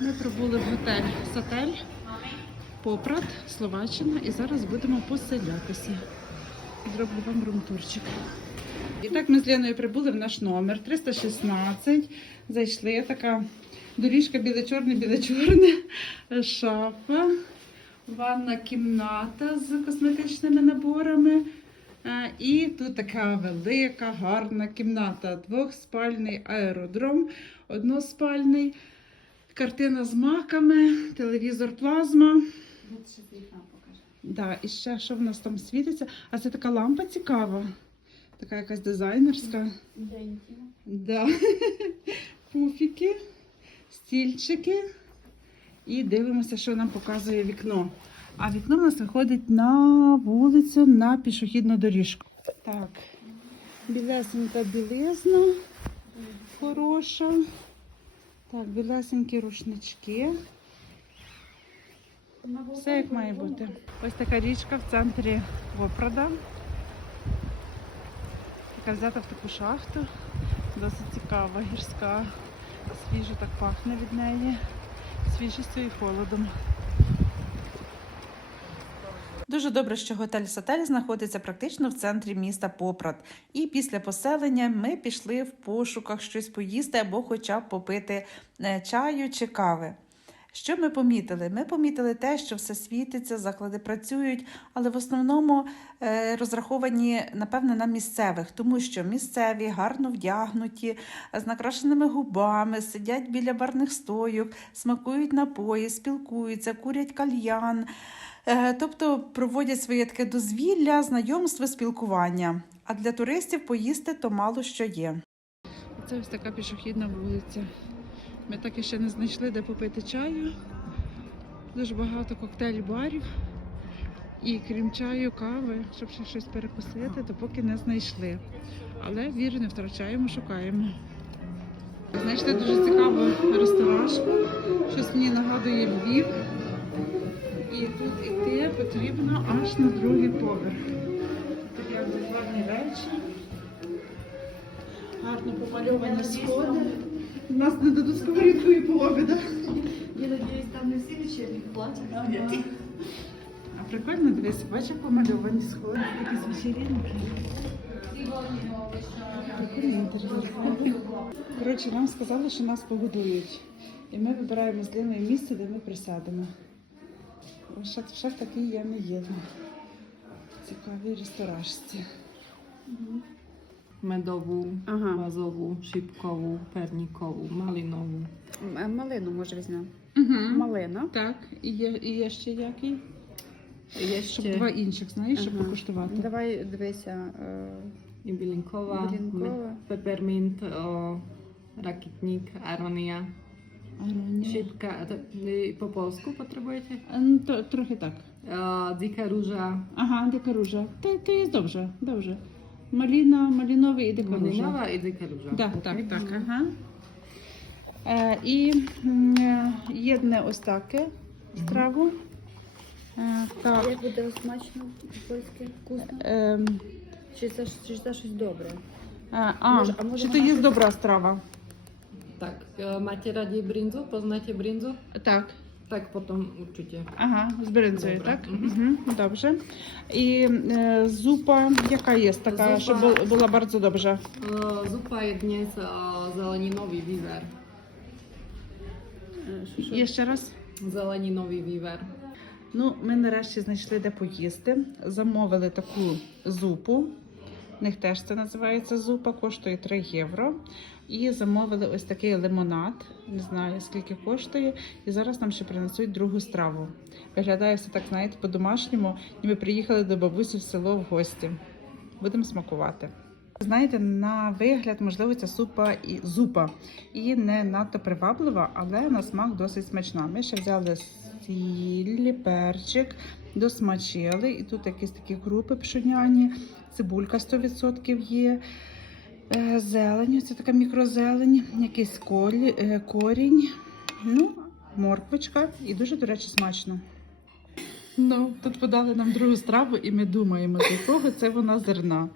Ми прибули в готель Сатель, Попрат, Словаччина, і зараз будемо поселятися. Зроблю вам румтурчик. І так ми з Леною прибули в наш номер 316. Зайшли така доріжка біле-чорне, біле-чорне, шафа, ванна кімната з косметичними наборами. Е, І тут така велика, гарна кімната. Двохспальний аеродром, односпальний, картина з маками, телевізор плазма. Да, і ще що в нас там світиться? А це така лампа цікава. Така якась дизайнерська. Да. Пуфіки, стільчики. І дивимося, що нам показує вікно. А вікно в нас виходить на вулицю на пішохідну доріжку. Так, білесенька білизна хороша. Так, білесенькі рушнички. Все як має бути. Ось така річка в центрі Вопрода. Така взята в таку шахту. Досить цікава, гірська. Свіжо так пахне від неї. Свіжістю і холодом. Дуже добре, що готель Сатель знаходиться практично в центрі міста Попрат. І після поселення ми пішли в пошуках щось поїсти або хоча б попити е, чаю чи кави. Що ми помітили? Ми помітили те, що все світиться, заклади працюють, але в основному е, розраховані, напевне, на місцевих, тому що місцеві гарно вдягнуті, з накрашеними губами, сидять біля барних стойок, смакують напої, спілкуються, курять кальян. Е, Тобто проводять своє таке дозвілля, знайомство, спілкування. А для туристів поїсти то мало що є. Це ось така пішохідна вулиця. Ми так і ще не знайшли, де попити чаю. Дуже багато коктейль-барів. І крім чаю, кави, щоб ще щось перекусити, то поки не знайшли. Але віри не втрачаємо, шукаємо. Знайшли дуже цікаву ресторашку. Щось мені нагадує Львів. І тут іти потрібно аж на другий поверх. Тут як гарні речі. Гарно помальовані сходи. Нас не дадуть сковорідку і полови, так? Я надеюсь, там не все вечерних платьев ходят. А прикольно дивись, бачиш, помальовані сходи, якісь вечеринки. Коротше, нам сказали, що нас погодують. І ми вибираємо з Ліною місце, де ми присядемо. Ще, ще такий я не їла. Цікаві ресторашці. Medovú, Ага. bazovú, šipkovú, perníkovú, malinovú. М- Малину може візьмемо. Угу. Малина. Так, і є, і є ще який? Je Щоб два інших, знаєш, щоб Ага. покуштувати. Давай дивися. е, bylinková, Bylinková. me- peppermint, o, rakitník, Аронія. šipka, a to, vy po polsku potrebujete? А, ну, то, трохи так. Dzika rúža, Ага, дика ружа. То, то є добре, добре. Маліна, маліновий і дика ружа. malinová i dzika rúža. Так, так, так, ага. Е, і м, е, єдне ось таке страву. Е, так. Як буде смачно польське, вкусно? Е, Чи це, чи це щось добре? а, а, Може- а може чи то вона є щось- добра страва? Tak, e, máte radi brinzu? Poznáte brinzu? Так. Tak potom určite. Ага, з бринзою, Добре. так? Угу, добре. І е, зупа, яка є така, Зупа. щоб бу- була дуже добра. E, Zupa je dnes e, zeleninový výver. Е, що- що? Ще раз. Zeleninový výver. Ну, ми нарешті знайшли де поїсти. Замовили таку зупу. В них теж це називається зупа, коштує 3 євро. І замовили ось такий лимонад. Не знаю скільки коштує. І зараз нам ще принесуть другу страву. Виглядає все так, знаєте, по-домашньому, ніби приїхали до бабусі в село в гості. Будемо смакувати. Знаєте, на вигляд, можливо, ця супа і зупа і не надто приваблива, але на смак досить смачна. Ми ще взяли сіль, перчик, досмачили, і тут якісь такі крупи пшеняні, цибулька 100% є. е, Зелень, це така мікрозелень, якийсь колі, е, корінь, ну, морквочка і дуже, до речі, смачно. Ну, тут подали нам другу страву, і ми думаємо, з якого це вона зерна.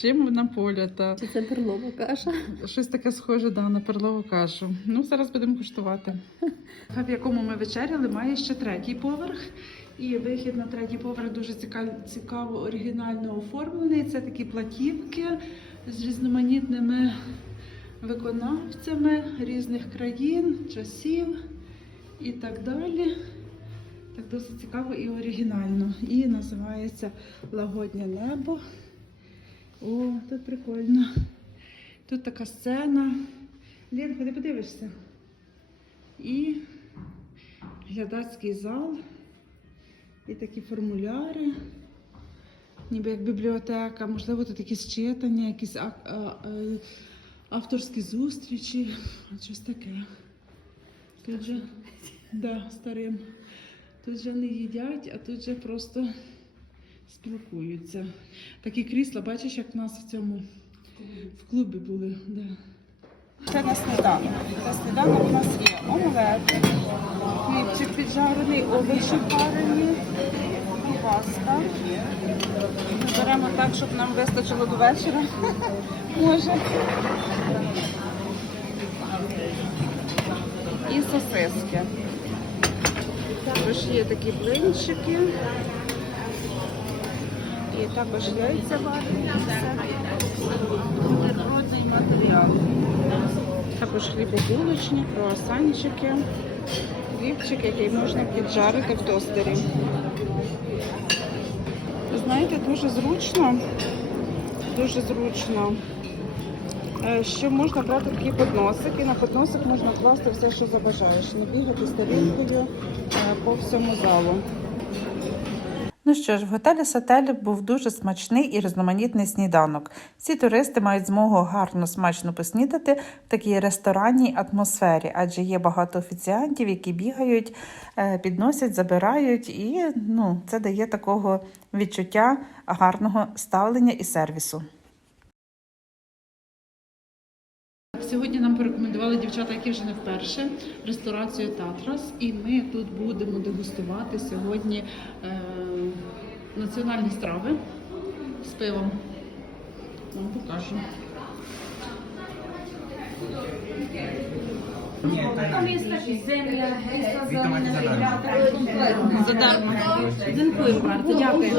Чим на полята? Чи це перлова каша? щось таке схоже да, на перлову кашу. Ну, зараз будемо куштувати. В якому ми вечеряли, має ще третій поверх. І вихід на третій поверх дуже цікаво, цікаво оригінально оформлений. Це такі платівки з різноманітними виконавцями різних країн, часів і так далі. Так досить цікаво і оригінально. І називається Лагоднє небо. О, тут прикольно. Тут така сцена. Лєнка, ти подивишся. І глядацький зал, і такі формуляри, ніби як бібліотека, можливо, тут якісь читання, якісь а- а- е, авторські зустрічі, щось таке. Тут же, да, старим. Тут же не їдять, а тут же просто спілкуються. Такі крісла, бачиш, як в нас в цьому в клубі були. Да. Це на сніданок. Це сніданок у нас є омлет, хлібчик піджарений, овочі парені, паста. Беремо так, щоб нам вистачило до вечора. Може. І сосиски. Також є такі блинчики. І також яйця варені. Бутербродний матеріал. Також хлібобулочні, круасанчики, хлібчик, який можна піджарити в тостері. Знаєте, дуже зручно, дуже зручно, е, що можна брати такий подносик, і на подносик можна класти все, що забажаєш. Не бігати з тарілкою е, по всьому залу. Ну що ж, в готелі Сатель був дуже смачний і різноманітний сніданок. Всі туристи мають змогу гарно смачно поснідати в такій ресторанній атмосфері, адже є багато офіціантів, які бігають, е, підносять, забирають, і ну, це дає такого відчуття гарного ставлення і сервісу. Сьогодні нам порекомендували дівчата, які вже не вперше, ресторацію Татрас. І ми тут будемо дегустувати сьогодні е, національні страви з пивом. Вам покажу. Задармо. Дякую bardzo, дякую.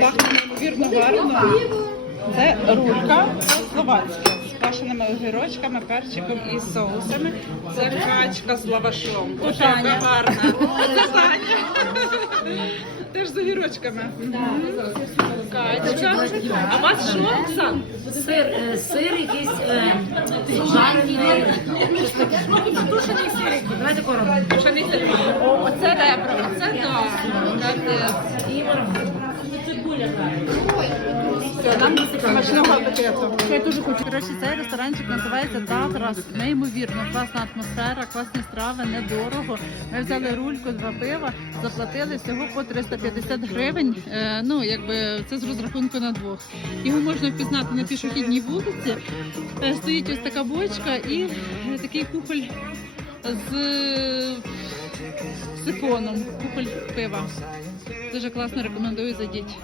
Пахне неймовірно гарно. Це рулька словацька з квашеними огірочками, перчиком і соусами. Це качка з лавашом. Боже, яка гарна. Це Таня. Теж з огірочками. Качка. А у вас що, Оксан? Сир, е, сир якийсь е, жарений, щось таке. Тушений сир. Давайте коробку. Пшениця. О, оце ребра, оце так. Капець. І барабан. Цибуля смачного апетиту. Я дуже хочу. Коротше, цей ресторанчик називається Татрас. Неймовірно, класна атмосфера, класні страви, недорого. Ми взяли рульку, два пива, заплатили всього по 350 гривень. Е, ну, якби це з розрахунку на двох. Його можна впізнати на пішохідній вулиці. Е, стоїть ось така бочка і е, такий кухоль з сифоном, кухоль пива. Дуже класно рекомендую зайдіть.